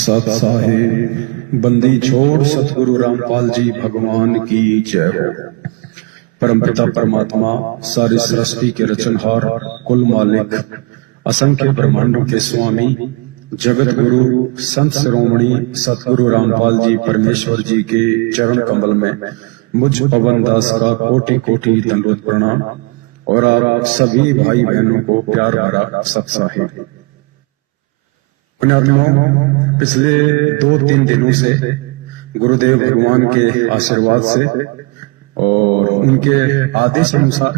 सत साहिब बंदी छोड़ सतगुरु रामपाल जी भगवान की जय हो। परमपिता परमात्मा सारी सृष्टि के रचनहार, कुल मालिक, असंख्य ब्रह्मांडों के स्वामी, जगत गुरु संत शिरोमणि सतगुरु रामपाल जी परमेश्वर जी के चरण कमल में मुझ पवन दास का कोटि कोटि दंडवत प्रणाम और आप सभी भाई बहनों को प्यार भरा सत साहिब। पुण्यात्माओं, पिछले 2-3 दिनों से गुरुदेव भगवान के आशीर्वाद से और उनके आदेश अनुसार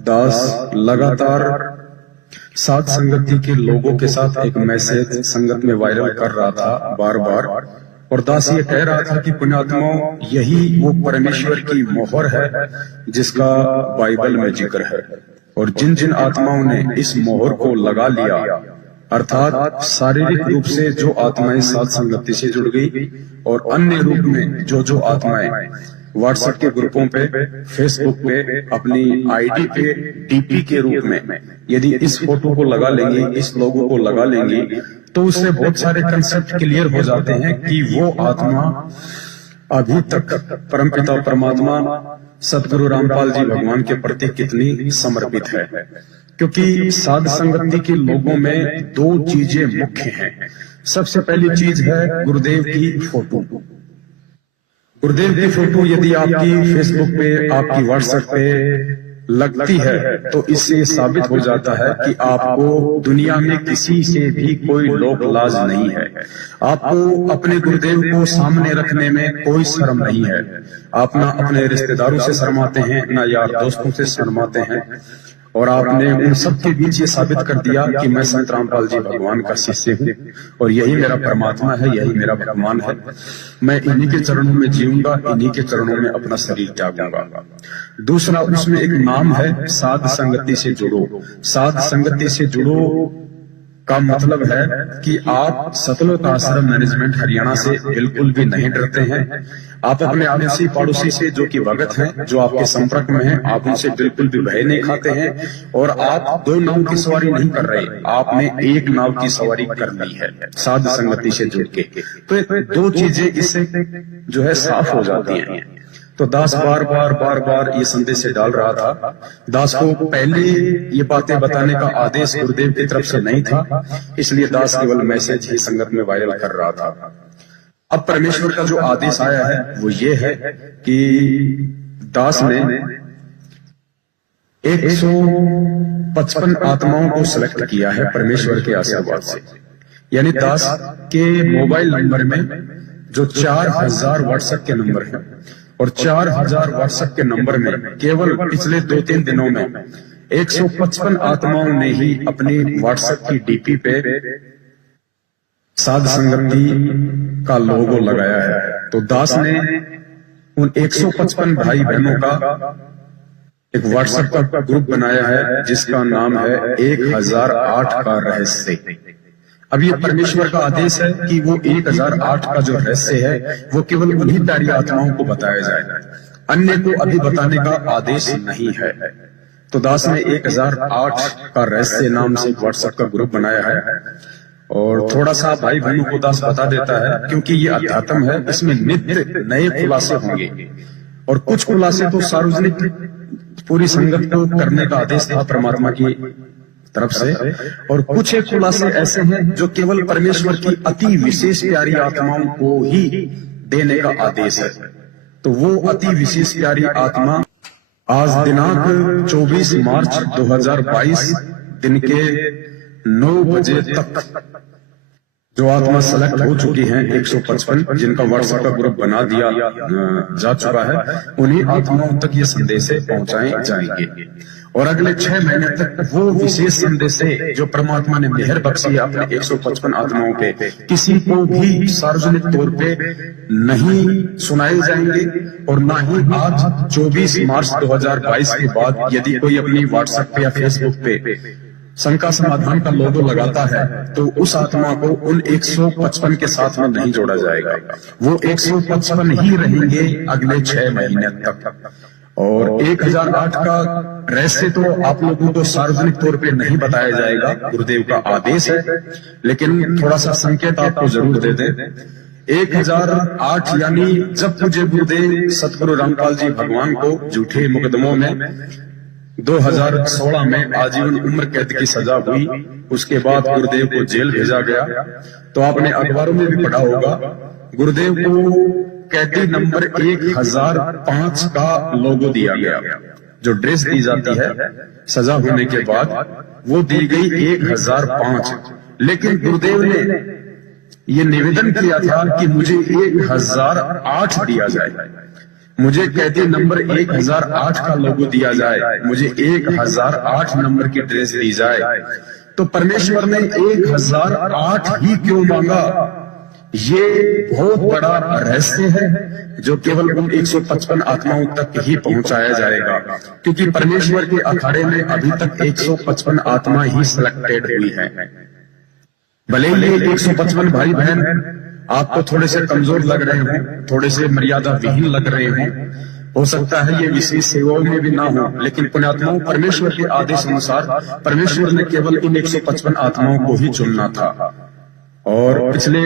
दास लगातार साध संगति के लोगों के साथ एक मैसेज संगत में वायरल कर रहा था बार बार, और दास ये कह रहा था कि पुण्यात्माओं, यही वो परमेश्वर की मोहर है जिसका बाइबल में जिक्र है, और जिन जिन आत्माओं ने इस मोहर को लगा लिया, अर्थात शारीरिक रूप से जो आत्माएं साध संगति से जुड़ गई और अन्य रूप में जो आत्माएं व्हाट्सएप के ग्रुपों पे, फेसबुक पे, अपनी आईडी पे डीपी के रूप में यदि इस फोटो को लगा लेंगे, इस लोगो को लगा लेंगे, तो उससे बहुत सारे कंसेप्ट क्लियर हो जाते हैं कि वो आत्मा अभी तक परमपिता परमात्मा सतगुरु रामपाल जी भगवान के प्रति कितनी समर्पित है। क्योंकि साध संगति के लोगों में 2 चीजें मुख्य हैं। सबसे पहली चीज है गुरुदेव की फोटो। गुरुदेव की फोटो यदि आपकी फेसबुक पे, आपकी व्हाट्सएप पे लगती है तो इससे साबित हो जाता है कि आपको दुनिया में किसी से भी कोई लोक लाज नहीं है। आपको अपने गुरुदेव को सामने रखने में कोई शर्म नहीं है। आप ना अपने रिश्तेदारों से शर्माते हैं, ना यार दोस्तों से शर्माते हैं, और आपने उन सब के बीच ये साबित कर दिया कि मैं संत रामपाल जी भगवान का शिष्य हूँ और यही मेरा परमात्मा है, यही मेरा भगवान है। मैं इन्हीं के चरणों में जीऊंगा, इन्हीं के चरणों में अपना शरीर त्यागूंगा। दूसरा, उसमें एक नाम है साध संगति से जुड़ो। साध संगति से जुड़ो का मतलब है कि आप सतलोक आश्रम मैनेजमेंट हरियाणा से बिल्कुल भी नहीं डरते हैं। आप अपने आड़ोसी पड़ोसी से जो कि भगत हैं, जो आपके संपर्क में हैं, आप उनसे बिल्कुल भी भय नहीं खाते हैं, और आप 2 नाव की सवारी नहीं कर रहे, आपने एक नाव की सवारी कर ली है साध संगति से जुड़ के। तो 2 चीजें इससे जो है साफ हो जाती हैं। तो दास बार बार ये संदेश डाल रहा था। दास को पहले ये बातें बताने का आदेश गुरुदेव की तरफ से नहीं था, इसलिए दास केवल मैसेज ही संगत में वायरल कर रहा था। अब परमेश्वर का जो आदेश आया है वो ये है कि दास ने 155 आत्माओं को सिलेक्ट किया है परमेश्वर के आशीर्वाद से। यानी दास के मोबाइल नंबर में जो 4000 व्हाट्सएप के नंबर हैं, और 4000 व्हाट्सएप के नंबर में केवल पिछले 2-3 दिनों में 155 आत्माओं ने ही अपनी व्हाट्सएप की डीपी पे साध संगति का लोगो लगाया है। तो दास ने उन 155 भाई बहनों का एक व्हाट्सएप का ग्रुप बनाया है जिसका नाम है 1008 का रहस्य। अब ये परमेश्वर का आदेश है कि वो 1008 का जो रहस्य है वो केवल उन्हीं प्यारी आत्माओं को बताया जाए, अन्य को अभी बताने का आदेश नहीं है। तो दास ने 1008 का रहस्य नाम से व्हाट्सएप का ग्रुप बनाया है, और थोड़ा सा भाई बहनों को दास बता देता है क्योंकि ये अध्यात्म है, इसमें नित्य नए खुलासे होंगे, और कुछ खुलासे तो सार्वजनिक पूरी संगत को करने का आदेश था परमात्मा की तरफ से, और कुछ एक खुलासे ऐसे हैं जो केवल परमेश्वर की अति विशेष प्यारी आत्माओं को ही देने का आदेश है। तो वो अति विशेष प्यारी आत्मा आज दिनांक 24 मार्च 2022 दिन के 9 बजे तक जो आत्मा सेलेक्ट हो चुकी हैं 155, जिनका व्हाट्सएप का ग्रुप बना दिया जा चुका है, उन्हीं आत्माओं तक ये संदेश पहुंचाए जाएंगे, और अगले 6 महीने तक वो विशेष संदेश जो परमात्मा ने मेहर बख्शी है अपने 155 आत्माओं पे, किसी को भी सार्वजनिक तौर पे नहीं सुनाए जाएंगे, और ना ही आज 24 मार्च 2022 के बाद यदि कोई अपनी व्हाट्सएप पे या फेसबुक पे शंका समाधान का लोगो लगाता है तो उस आत्मा को उन 155 के साथ में नहीं जोड़ा जाएगा। वो 155 ही रहेंगे अगले 6 महीने तक। और 1008 का रहस्य तो आप लोगों को सार्वजनिक तौर पे नहीं बताया जाएगा, गुरुदेव का आदेश है, लेकिन थोड़ा सा संकेत आपको जरूर दे दें। 1008 यानी जब पूज्य गुरुदेव सतगुरु रामपाल जी भगवान को झूठे मुकदमों में 2016 में आजीवन उम्र कैद की सजा हुई, उसके बाद गुरुदेव को जेल भेजा गया। तो आपने अखबारों में भी पढ़ा होगा, गुरुदेव को कैदी नंबर 1005 का लोगो दिया गया। जो ड्रेस दी जाती है सजा होने के बाद, वो दी गई 1005। लेकिन गुरुदेव ने ये निवेदन किया था कि मुझे 1008 दिया जाए, मुझे कैदी नंबर 1008 का लोगो दिया जाए, मुझे 1008 नंबर की ड्रेस दी जाए। तो परमेश्वर ने 1008 ही क्यों मांगा, ये बहुत बड़ा रहस्य है जो केवल उन 155 आत्माओं तक ही पहुंचाया जाएगा, क्योंकि परमेश्वर के अखाड़े में अभी तक 155 आत्मा ही सिलेक्टेड हुई है। भले ही 155 भाई बहन आपको थोड़े से कमजोर लग रहे हो, थोड़े से मर्यादा विहीन लग रहे हो सकता है ये विशेष सेवाओं में भी ना हो, लेकिन पुण्यात्माओं परमेश्वर के आदेश अनुसार परमेश्वर ने केवल इन 155 आत्माओं को ही चुनना था। और पिछले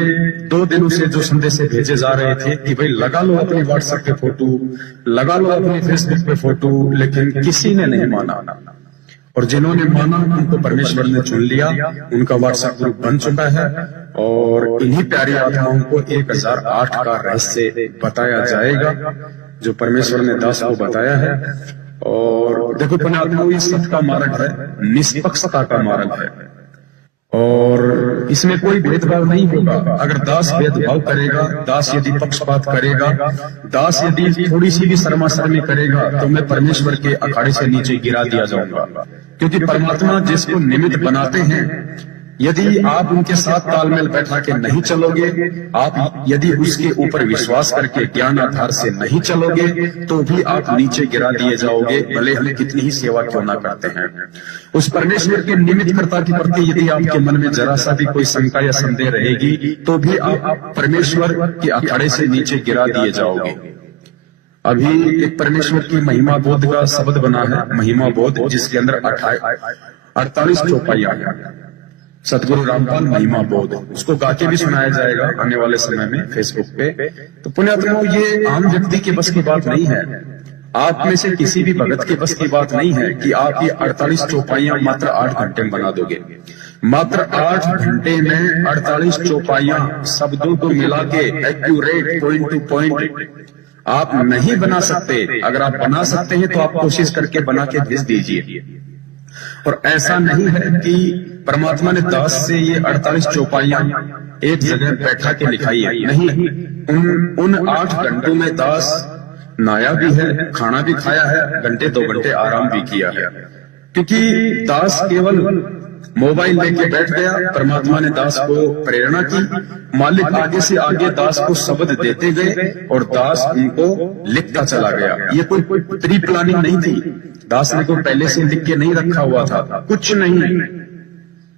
2 दिनों से जो संदेश भेजे जा रहे थे कि भाई लगा लो अपने व्हाट्सएप पे फोटो, लगा लो अपने फेसबुक पे फोटो, लेकिन किसी ने नहीं माना। और जिन्होंने माना उनको परमेश्वर ने चुन लिया, उनका व्हाट्सएप ग्रुप बन चुका है और इन्हीं प्यारी आत्माओं को 1008 का रहस्य बताया जाएगा जो परमेश्वर ने दास को बताया है। और देखो पुण्यात्माओं, ये सत्य का मार्ग है, निष्पक्षता का मार्ग है और इसमें कोई भेदभाव नहीं होगा। अगर दास भेदभाव करेगा, दास यदि पक्षपात करेगा, दास यदि थोड़ी सी भी शर्माशर्मी करेगा, तो मैं परमेश्वर के अखाड़े से नीचे गिरा दिया जाऊंगा। क्योंकि परमात्मा जिसको निमित्त बनाते हैं, यदि आप उनके साथ तालमेल बैठा के नहीं चलोगे, आप यदि उसके ऊपर विश्वास करके ज्ञान आधार से नहीं चलोगे, तो भी आप नीचे गिरा दिए जाओगे, भले हम कितनी ही सेवा क्यों ना करते हैं। उस परमेश्वर के निमित्तकर्ता के प्रति यदि आपके मन में जरा सा भी कोई शंका या संदेह रहेगी, तो भी आप परमेश्वर के अखाड़े से नीचे गिरा दिए जाओगे। अभी एक परमेश्वर की महिमा बोध का शब्द बना है, महिमा बोध, जिसके अंदर 48 चौपाइयां हैं। सतगुरु रामपाल महिमा बोध, उसको गा के भी सुनाया जाएगा आने वाले समय में फेसबुक पे। तो पुण्यात्माओं, ये आम व्यक्ति के बस की बात नहीं है, आप में से किसी भी भगत के बस की बात नहीं है कि आप ये 48 चौपाइयां मात्र 8 घंटे में बना दोगे। मात्र 8 घंटे में 48 चौपाइयां शब्दों को मिला के एक्यूरेट पॉइंट टू पॉइंट आप नहीं बना सकते। अगर आप बना सकते हैं तो आप कोशिश करके बना के भेज दीजिए। और ऐसा नहीं है कि परमात्मा ने दास से ये 48 चौपाइयां एक जगह बैठा के लिखाई है, नहीं। उन 8 घंटों में दास नहाया भी है, खाना भी खाया है, घंटे 2 घंटे आराम भी किया है। क्योंकि दास केवल मोबाइल लेके बैठ गया, परमात्मा ने दास को प्रेरणा की, मालिक आगे से आगे दास को शब्द देते गए और दास उनको लिखता चला गया। ये कोई प्री प्लानिंग नहीं थी, दास ने को पहले से लिख के नहीं रखा हुआ था, कुछ नहीं।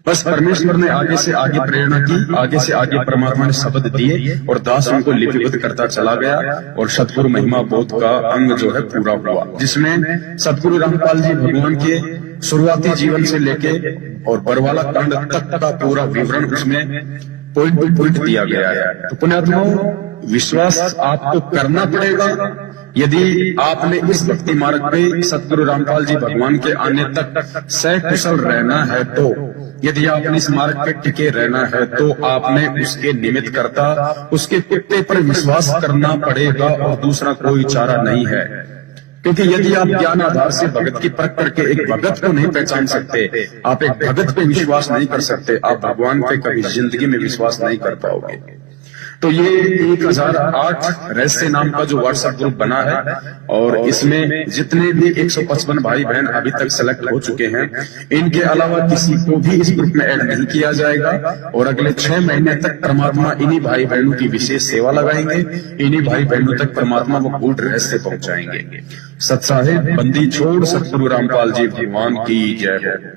बस परमेश्वर ने आगे से आगे प्रेरणा की, आगे से आगे परमात्मा ने शब्द दिए और दास उनको लिपिबद्ध करता चला गया। और सतगुरु महिमा बोध का अंग जो है पूरा हुआ, जिसमें सतगुरु रामपाल जी भगवान के शुरुआती जीवन से लेके और बरवाला कांड तक का पूरा विवरण उसमें पॉइंट टू पॉइंट दिया गया है। तो पुण्यात्माओं, विश्वास आपको करना पड़ेगा। यदि आपने इस भक्ति मार्ग पे सतगुरु रामपाल जी भगवान के आने तक सकुशल रहना है, तो यदि आपने इस मार्ग पे टिके रहना है, तो आपने उसके निमित्त करता, उसके कुत्ते पर विश्वास करना पड़ेगा और दूसरा कोई चारा नहीं है। क्योंकि यदि आप ज्ञान आधार से भगत की परख करके एक भगत को नहीं पहचान सकते, आप एक भगत पे विश्वास नहीं कर सकते, आप भगवान पे कभी जिंदगी में विश्वास नहीं कर पाओगे। तो ये 1008 रहस्य नाम का जो व्हाट्सएप ग्रुप बना है, और इसमें जितने भी 155 भाई बहन अभी तक सेलेक्ट हो चुके हैं, इनके अलावा किसी को भी इस ग्रुप में ऐड नहीं किया जाएगा। और अगले 6 महीने तक परमात्मा इन्हीं भाई बहनों की विशेष सेवा लगाएंगे, इन्हीं भाई बहनों तक परमात्मा वो गूढ़ रहस्य पहुंचाएंगे। सत साहिब बंदी छोड़ सतगुरु रामपाल जी भगवान की जय हो।